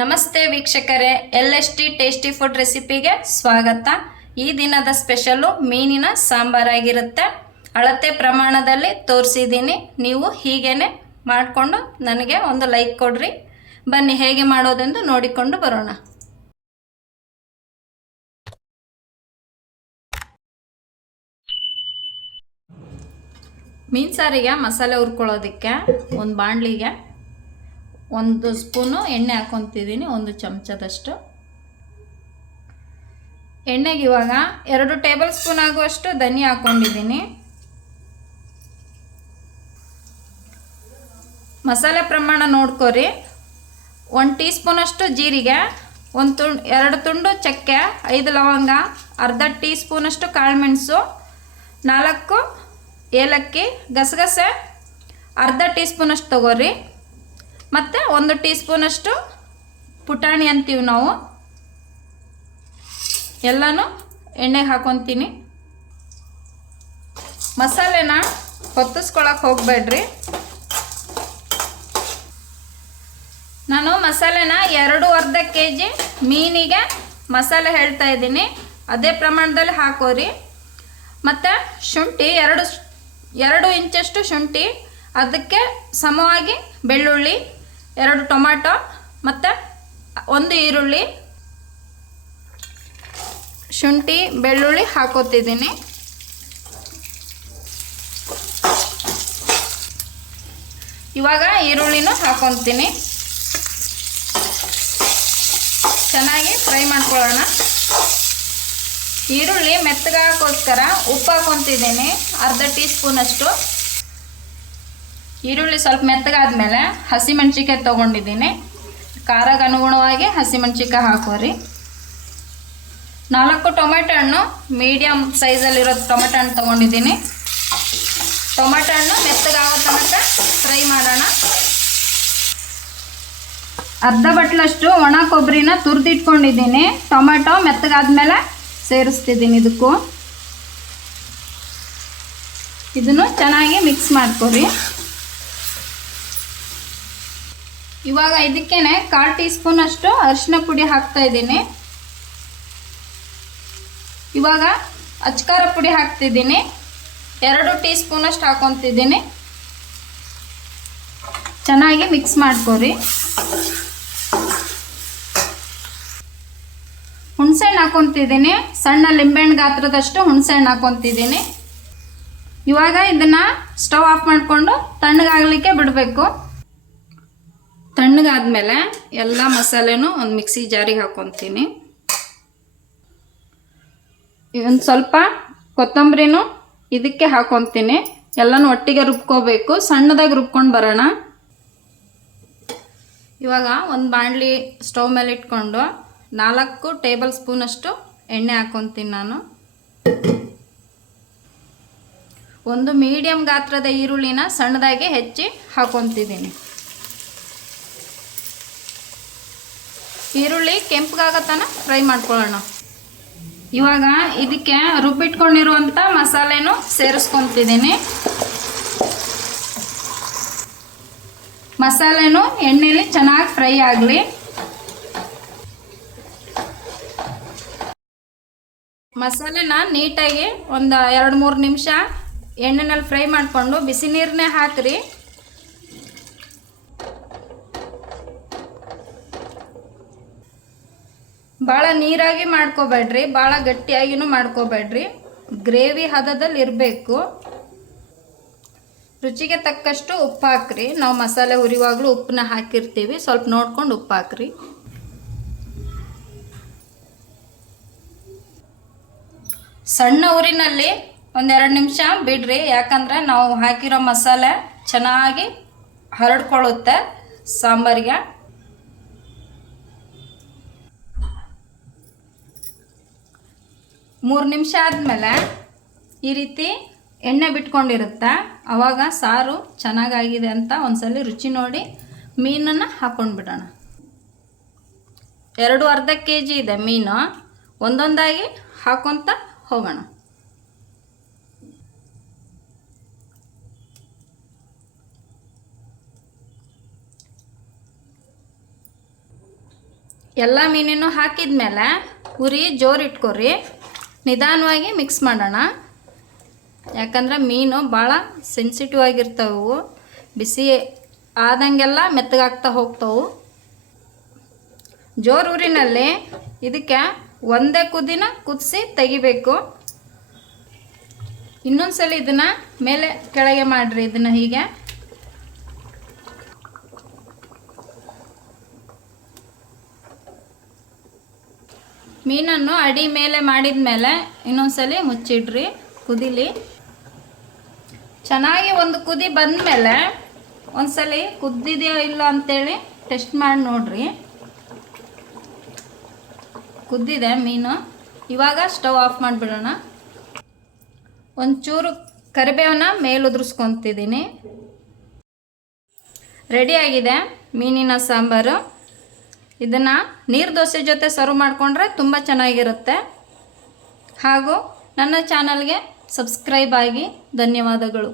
ನಮಸ್ತೆ ವೀಕ್ಷಕರೇ, L S T tasty food ರೆಸಿಪಿಗೆ ಸ್ವಾಗತ. ಈ ದಿನದ ಸ್ಪೆಷಲ್ಲು ಮೀನಿನ ಸಾಂಬಾರಾಗಿರುತ್ತೆ ಅಳತೆ ಪ್ರಮಾಣದಲ್ಲಿ ತೋರಿಸಿದ್ದೀನಿ. ನೀವು ಹೀಗೇನೆ ಮಾಡಿಕೊಂಡು ನನಗೆ ಒಂದು ಲೈಕ್ ಕೊಡ್ರಿ. ಬನ್ನಿ, ಹೇಗೆ ಮಾಡೋದೆಂದು ನೋಡಿಕೊಂಡು ಬರೋಣ. ಮೀನು ಸಾರಿಗೆ ಮಸಾಲೆ ಹುರ್ಕೊಳ್ಳೋದಕ್ಕೆ, ಒಂದು ಬಾಣಲಿಗೆ ಒಂದು ಸ್ಪೂನು ಎಣ್ಣೆ ಹಾಕೊತಿದ್ದೀನಿ, ಒಂದು ಚಮಚದಷ್ಟು. ಎಣ್ಣೆಗೆ ಇವಾಗ ಎರಡು ಟೇಬಲ್ ಸ್ಪೂನ್ ಆಗುವಷ್ಟು ಧನಿಯಾ ಹಾಕ್ಕೊಂಡಿದ್ದೀನಿ ಮಸಾಲೆ ಪ್ರಮಾಣ ನೋಡ್ಕೊರಿ. ಒಂದು ಟೀ ಸ್ಪೂನಷ್ಟು ಜೀರಿಗೆ, ಒಂದು ತುಂಡು ಎರಡು ತುಂಡು ಚಕ್ಕೆ, ಐದು ಲವಂಗ, ಅರ್ಧ ಟೀ ಸ್ಪೂನಷ್ಟು ಕಾಳುಮೆಣಸು, ನಾಲ್ಕು ಏಲಕ್ಕಿ, ಗಸಗಸೆ, ಅರ್ಧ ಟೀ ಸ್ಪೂನಷ್ಟು ತಗೋರಿ. ಮತ್ತು ಒಂದು ಟೀ ಸ್ಪೂನಷ್ಟು ಪುಟಾಣಿ ಅಂತೀವಿ ನಾವು. ಎಲ್ಲನೂ ಎಣ್ಣೆಗೆ ಹಾಕೊತೀನಿ. ಮಸಾಲೆನ ಹೊತ್ತಿಸ್ಕೊಳಕ್ಕೆ ಹೋಗಬೇಡ್ರಿ. ನಾನು ಮಸಾಲೆನ ಎರಡು ಅರ್ಧ ಕೆ ಜಿ ಮೀನಿಗೆ ಮಸಾಲೆ ಹೇಳ್ತಾ ಇದ್ದೀನಿ. ಅದೇ ಪ್ರಮಾಣದಲ್ಲಿ ಹಾಕೋರಿ. ಮತ್ತು ಶುಂಠಿ ಎರಡು ಎರಡು ಇಂಚಷ್ಟು ಶುಂಠಿ, ಅದಕ್ಕೆ ಸಮವಾಗಿ ಬೆಳ್ಳುಳ್ಳಿ ಎರಡು ಟೊಮ್ಯಾಟೊ, ಮತ್ತು ಒಂದು ಈರುಳ್ಳಿ, ಶುಂಠಿ, ಬೆಳ್ಳುಳ್ಳಿ ಹಾಕೋತಿದ್ದೀನಿ. ಇವಾಗ ಈರುಳ್ಳಿನೂ ಹಾಕೊತೀನಿ. ಚೆನ್ನಾಗಿ ಫ್ರೈ ಮಾಡ್ಕೊಳ್ಳೋಣ. ಈರುಳ್ಳಿ ಮೆತ್ತಗಾಕೋಸ್ಕರ ಉಪ್ಪು ಹಾಕೊತಿದ್ದೀನಿ, ಅರ್ಧ ಟೀ ಸ್ಪೂನಷ್ಟು ಈರುಳ್ಳಿ ಸ್ವಲ್ಪ ಮೆತ್ತಗಾದ್ಮೇಲೆ ಹಸಿಮೆಣ್ಸಿಕಾಯಿ ತೊಗೊಂಡಿದ್ದೀನಿ. ಖಾರಕ್ಕೆ ಅನುಗುಣವಾಗಿ ಹಸಿಮೆಣ್ಸಿಕಾಯಿ ಹಾಕೋರಿ. ನಾಲ್ಕು ಟೊಮೆಟೊ ಹಣ್ಣು ಮೀಡಿಯಮ್ ಸೈಜಲ್ಲಿರೋ ಟೊಮೆಟೊ ಹಣ್ಣು ತೊಗೊಂಡಿದ್ದೀನಿ. ಟೊಮೆಟೊ ಹಣ್ಣು ಮೆತ್ತಗಾಗೋ ತನಕ ಫ್ರೈ ಮಾಡೋಣ. ಅರ್ಧ ಬಟ್ಲಷ್ಟು ಒಣ ಕೊಬ್ಬರಿನ ತುರಿದಿಟ್ಕೊಂಡಿದ್ದೀನಿ. ಟೊಮೆಟೊ ಮೆತ್ತಗಾದ್ಮೇಲೆ ಸೇರಿಸ್ತಿದ್ದೀನಿ ಇದಕ್ಕೂ. ಇದನ್ನು ಚೆನ್ನಾಗಿ ಮಿಕ್ಸ್ ಮಾಡ್ಕೊರಿ. ಇವಾಗ ಇದಕ್ಕೇನೆ ಕಾಲು ಟೀ ಸ್ಪೂನ್ ಅಷ್ಟು ಅರಿಶಿನ ಪುಡಿ ಹಾಕ್ತಾ ಇದ್ದೀನಿ. ಇವಾಗ ಅಚ್ಕಾರ ಪುಡಿ ಹಾಕ್ತಿದ್ದೀನಿ ಎರಡು ಟೀ ಸ್ಪೂನ್ ಅಷ್ಟು ಹಾಕೊತಿದ್ದೀನಿ. ಚೆನ್ನಾಗಿ ಮಿಕ್ಸ್ ಮಾಡ್ಕೊರಿ. ಹುಣಸೆಹಣ್ಣು ಹಾಕೊತಿದ್ದೀನಿ. ಸಣ್ಣ ಲಿಂಬೆಹಣ್ಣು ಗಾತ್ರದಷ್ಟು ಹುಣಸೆಹಣ್ಣು ಹಾಕೊತಿದ್ದೀನಿ. ಇವಾಗ ಇದನ್ನು ಸ್ಟವ್ ಆಫ್ ಮಾಡಿಕೊಂಡು ತಣ್ಣಗಾಗಲಿಕ್ಕೆ ಬಿಡಬೇಕು. ತಣ್ಣಗಾದ್ಮೇಲೆ ಎಲ್ಲ ಮಸಾಲೆನೂ ಒಂದು ಮಿಕ್ಸಿ ಜಾರಿಗೆ ಹಾಕೊತೀನಿ. ಒಂದು ಸ್ವಲ್ಪ ಕೊತ್ತಂಬರಿನೂ ಇದಕ್ಕೆ ಹಾಕೊತೀನಿ. ಎಲ್ಲನೂ ಒಟ್ಟಿಗೆ ರುಬ್ಕೋಬೇಕು. ಸಣ್ಣದಾಗಿ ರುಬ್ಕೊಂಡು ಬರೋಣ. ಇವಾಗ ಒಂದು ಬಾಣಲಿ ಸ್ಟವ್ ಮೇಲೆ ಇಟ್ಕೊಂಡು ನಾಲ್ಕು ಟೇಬಲ್ ಸ್ಪೂನಷ್ಟು ಎಣ್ಣೆ ಹಾಕೊತೀನಿ ನಾನು. ಒಂದು ಮೀಡಿಯಮ್ ಗಾತ್ರದ ಈರುಳ್ಳಿನ ಸಣ್ಣದಾಗಿ ಹೆಚ್ಚಿ ಹಾಕೊತಿದ್ದೀನಿ. ಈರುಳ್ಳಿ ಕೆಂಪಗಾಗತ್ತನ ಫ್ರೈ ಮಾಡ್ಕೊಳ್ಳೋಣ. ಇವಾಗ ಇದಕ್ಕೆ ರುಬ್ಬಿಟ್ಕೊಂಡಿರುವಂಥ ಮಸಾಲೆನೂ ಸೇರಿಸ್ಕೊತಿದ್ದೀನಿ. ಮಸಾಲೆನೂ ಎಣ್ಣೆಯಲ್ಲಿ ಚೆನ್ನಾಗಿ ಫ್ರೈ ಆಗಲಿ. ಮಸಾಲೆನ ನೀಟಾಗಿ ಒಂದು ಎರಡು ಮೂರು ನಿಮಿಷ ಎಣ್ಣೆನಲ್ಲಿ ಫ್ರೈ ಮಾಡಿಕೊಂಡು ಬಿಸಿ ನೀರನ್ನೇ ಹಾಕಿರಿ. ಭಾಳ ನೀರಾಗಿ ಮಾಡ್ಕೋಬೇಡ್ರಿ ಭಾಳ ಗಟ್ಟಿಯಾಗಿನೂ ಮಾಡ್ಕೋಬೇಡ್ರಿ. ಗ್ರೇವಿ ಹದದಲ್ಲಿ ಇರಬೇಕು. ರುಚಿಗೆ ತಕ್ಕಷ್ಟು ಉಪ್ಪು ಹಾಕ್ರಿ. ನಾವು ಮಸಾಲೆ ಹುರಿವಾಗಲೂ ಉಪ್ಪನ್ನ ಹಾಕಿರ್ತೀವಿ. ಸ್ವಲ್ಪ ನೋಡ್ಕೊಂಡು ಉಪ್ಪು ಹಾಕ್ರಿ. ಸಣ್ಣ ಊರಿನಲ್ಲಿ ಒಂದೆರಡು ನಿಮಿಷ ಬಿಡ್ರಿ. ಯಾಕಂದರೆ ನಾವು ಹಾಕಿರೋ ಮಸಾಲೆ ಚೆನ್ನಾಗಿ ಹರಡ್ಕೊಳ್ಳುತ್ತೆ ಸಾಂಬಾರಿಗೆ. ಮೂರು ನಿಮಿಷ ಆದಮೇಲೆ ಈ ರೀತಿ ಎಣ್ಣೆ ಬಿಟ್ಕೊಂಡಿರುತ್ತೆ? ಆವಾಗ ಸಾರು ಚೆನ್ನಾಗಾಗಿದೆ ಅಂತ ಒಂದ್ಸಲ ರುಚಿ ನೋಡಿ ಮೀನನ್ನು ಹಾಕ್ಕೊಂಡು ಬಿಡೋಣ ಎರಡು ಅರ್ಧ ಕೆ ಜಿ ಇದೆ ಮೀನು. ಒಂದೊಂದಾಗಿ ಹಾಕೊತ ಹೋಗೋಣ. ಎಲ್ಲ ಮೀನನ್ನು ಹಾಕಿದ್ಮೇಲೆ ಉರಿ ಜೋರು ಇಟ್ಕೊರಿ ನಿಧಾನವಾಗಿ ಮಿಕ್ಸ್ ಮಾಡೋಣ. ಯಾಕಂದ್ರೆ ಮೀನು ಭಾಳ ಸೆನ್ಸಿಟಿವ್ ಆಗಿರ್ತವೆ. ಬಿಸಿ ಆದಂಗೆಲ್ಲ ಮೆತ್ತಗಾಗ್ತಾ ಹೋಗ್ತವೆ. ಜೋರು ಊರಿನಲ್ಲಿ ಇದಕ್ಕೆ ಒಂದೇ ಕುದಿನ ಕುದಿಸಿ ತೆಗಿಬೇಕು. ಇನ್ನೊಂದು ಸಲ ಇದನ್ನು ಮೇಲೆ ಕೆಳಗೆ ಮಾಡಿರಿ, ಇದನ್ನು ಹೀಗೆ. ಮೀನನ್ನು ಅಡಿ ಮೇಲೆ ಮಾಡಿದ ಮೇಲೆ ಇನ್ನೊಂದ್ಸಲಿ ಮುಚ್ಚಿಡ್ರಿ, ಕುದಿಲಿ. ಚೆನ್ನಾಗಿ ಒಂದು ಕುದಿ ಬಂದಮೇಲೆ ಒಂದ್ಸಲಿ ಕುದ್ದಿದೆಯೋ ಇಲ್ಲ ಅಂತೇಳಿ ಟೆಸ್ಟ್ ಮಾಡಿ ನೋಡ್ರಿ. ಕುದ್ದಿದೆ ಮೀನು. ಇವಾಗ ಸ್ಟವ್ ಆಫ್ ಮಾಡಿಬಿಡೋಣ. ಒಂಚೂರು ಕರಿಬೇವನ್ನ ಮೇಲೆ ಉದುರಿಸ್ಕೊತಿದ್ದೀನಿ. ರೆಡಿಯಾಗಿದೆ ಮೀನಿನ ಸಾಂಬಾರು. ಇದನ್ನು ನೀರು ದೋಸೆ ಜೊತೆ ಸರ್ವ್ ಮಾಡಿಕೊಂಡ್ರೆ ತುಂಬ ಚೆನ್ನಾಗಿರುತ್ತೆ. ಹಾಗೂ ನನ್ನ ಚಾನಲ್ಗೆ ಸಬ್ಸ್ಕ್ರೈಬ್ ಆಗಿ ಧನ್ಯವಾದಗಳು.